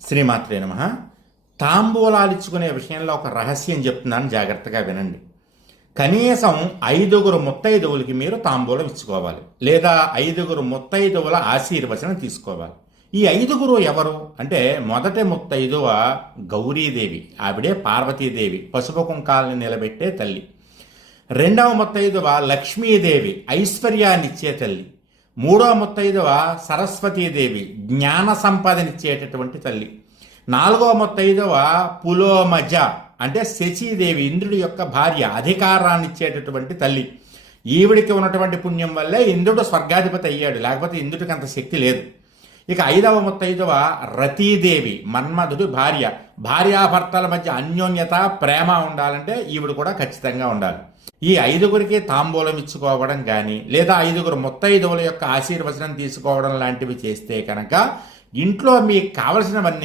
శ్రీమాత్రే నమః. తాంబూలాలు ఇచ్చుకునే విషయంలో ఒక రహస్యం చెప్తున్నాను, జాగ్రత్తగా వినండి. కనీసం 5గురు ముత్తైదువులకి మీరు తాంబూలం ఇచ్చుకోవాలి, లేదా 5గురు ముత్తైదువుల ఆశీర్వచనం తీసుకోవాలి. ఈ 5గురు ఎవరు అంటే, మొదటి ముత్తైదువ గౌరీదేవి, ఆవిడే పార్వతీదేవి, పసుపు కుంకాలని నిలబెట్టే తల్లి. రెండవ ముత్తైదువ లక్ష్మీదేవి, ఐశ్వర్యాన్నిచ్చే తల్లి. మూడో ముత్తైదువ సరస్వతీదేవి, జ్ఞాన సంపదనిచ్చేటటువంటి తల్లి. నాలుగో ముత్తైదువ పులోమజ అంటే శచీదేవి, ఇంద్రుడి యొక్క భార్య, అధికారాన్ని ఇచ్చేటటువంటి తల్లి. ఈవిడికి ఉన్నటువంటి పుణ్యం వల్లే ఇంద్రుడు స్వర్గాధిపతి అయ్యాడు, లేకపోతే ఇంద్రుడికి అంత శక్తి లేదు. ఇక 5వ ముత్తైదువ రతీదేవి, మన్మధుడి భార్య. భార్యాభర్తల మధ్య అన్యోన్యత, ప్రేమ ఉండాలంటే ఈవిడ కూడా ఖచ్చితంగా ఉండాలి. ఈ 5గురికి తాంబూలం ఇచ్చుకోవడం కానీ, లేదా 5గురు ముత్తైదువుల యొక్క ఆశీర్వచనం తీసుకోవడం లాంటివి చేస్తే కనుక ఇంట్లో మీకు కావలసినవన్నీ